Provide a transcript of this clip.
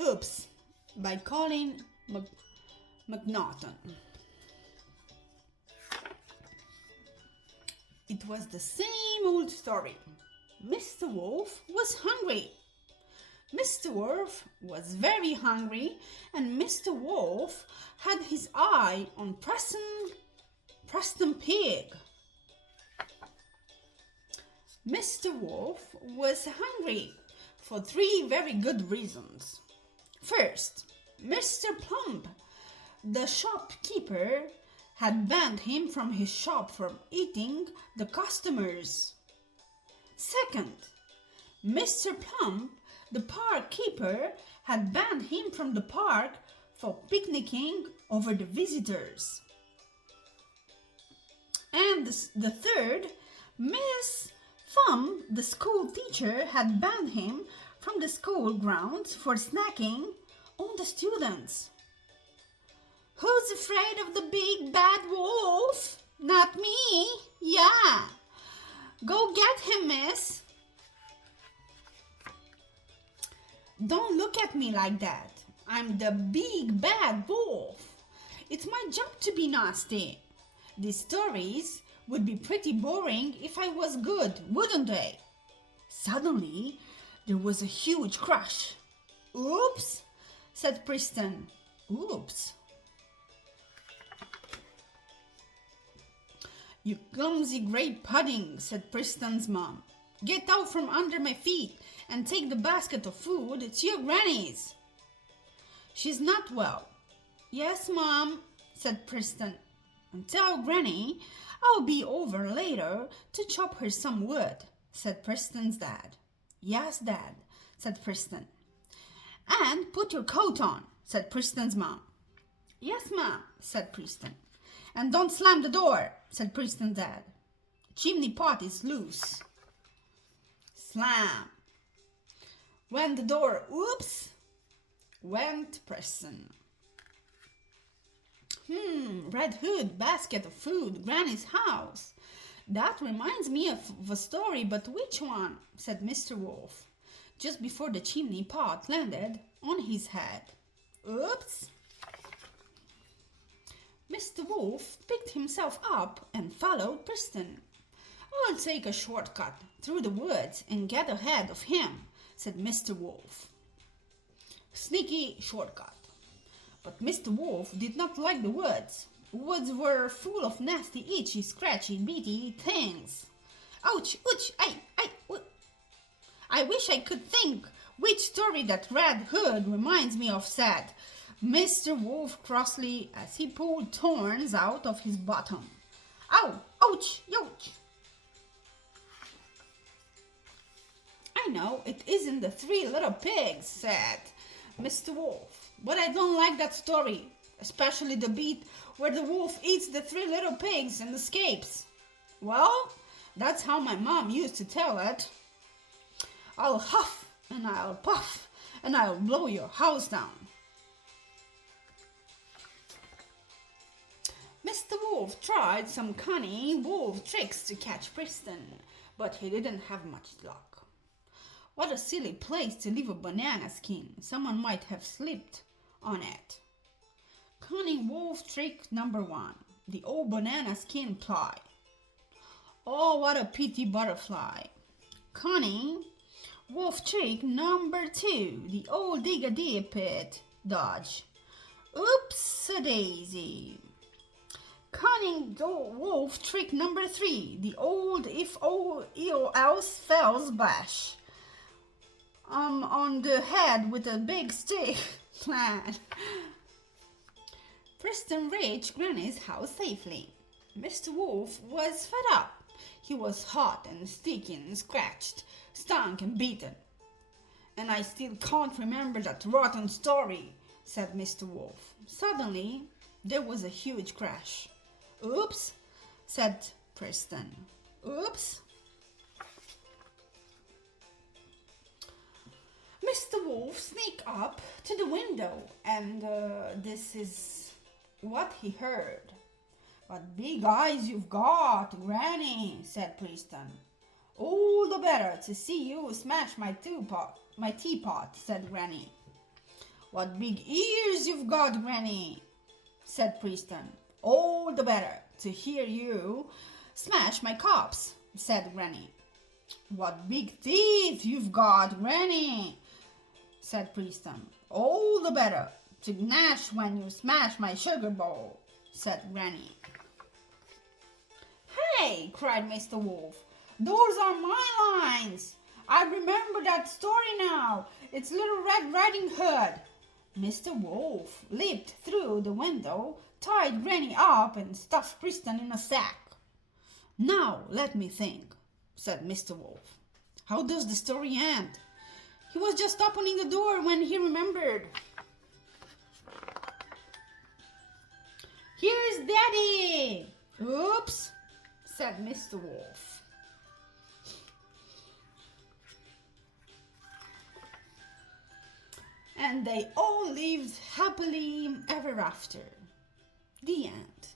Oops by Colin McNaughton. It was the same old story. Mr. Wolf was hungry. Mr. Wolf was very hungry, and Mr. Wolf had his eye on Preston Pig. Mr. Wolf was hungry for three very good reasons. First, Mr. Plump, the shopkeeper, had banned him from his shop for eating the customers. Second, Mr. Plump, the park keeper, had banned him from the park for picnicking over the visitors. And the third, Miss Thumb, the school teacher, had banned him from the school grounds for snacking on the students. Who's afraid of the big bad wolf? Not me. Yeah. Go get him, miss. Don't look at me like that. I'm the big bad wolf. It's my job to be nasty. These stories would be pretty boring if I was good, wouldn't they? Suddenly, there was a huge crash. Oops, said Preston. Oops. You clumsy great pudding, said Preston's mom. Get out from under my feet and take the basket of food. It's your granny's. She's not well. Yes, Mom, said Preston. And tell Granny I'll be over later to chop her some wood, said Preston's dad. Yes, Dad, said Preston. And put your coat on, said Preston's mom. Yes, Mom, said Preston. And don't slam the door, said Preston's dad. Chimney pot is loose. Slam. When the door, oops, went Preston. Red Hood, basket of food, Granny's house. That reminds me of a story, but which one? Said Mr. Wolf, just before the chimney pot landed on his head. Oops! Mr. Wolf picked himself up and followed Preston. I'll take a shortcut through the woods and get ahead of him, said Mr. Wolf. Sneaky shortcut. But Mr. Wolf did not like the woods. Woods were full of nasty, itchy, scratchy, beady things. Ouch, ouch, I wish I could think which story that Red Hood reminds me of, said Mr. Wolf crossly as he pulled thorns out of his bottom. Ow, ouch, ouch. I know, it isn't the Three Little Pigs, said Mr. Wolf, but I don't like that story, especially the bit where the wolf eats the three little pigs and escapes. Well, that's how my mom used to tell it. I'll huff and I'll puff and I'll blow your house down. Mr. Wolf tried some cunning wolf tricks to catch Preston, but he didn't have much luck. What a silly place to leave a banana skin. Someone might have slipped on it. Cunning wolf trick number 1. The old banana skin ply. Oh, what a pity butterfly. Cunning wolf trick number 2. The old dig-a-dee pit dodge. Oops-a-daisy. Cunning wolf trick number 3. The old if all else fails bash. On the head with a big stick plan. Preston reached Granny's house safely. Mr. Wolf was fed up. He was hot and sticky and scratched, stunk and beaten. And I still can't remember that rotten story, said Mr. Wolf. Suddenly, there was a huge crash. Oops, said Preston. Oops. Mr. Wolf sneaked up to the window, and this is what he heard. What big eyes you've got, Granny, said Preston. All the better to see you smash my teapot, said Granny. What big ears you've got, Granny, said Preston. All the better to hear you smash my cups, said Granny. What big teeth you've got, Granny, said Preston. All the better to gnash when you smash my sugar bowl, said Granny. Hey, cried Mr. Wolf, those are my lines. I remember that story now. It's Little Red Riding Hood. Mr. Wolf leaped through the window, tied Granny up, and stuffed Preston in a sack. Now let me think, said Mr. Wolf. How does the story end? He was just opening the door when he remembered. Here's Daddy! Oops, said Mr. Wolf. And they all lived happily ever after. The end.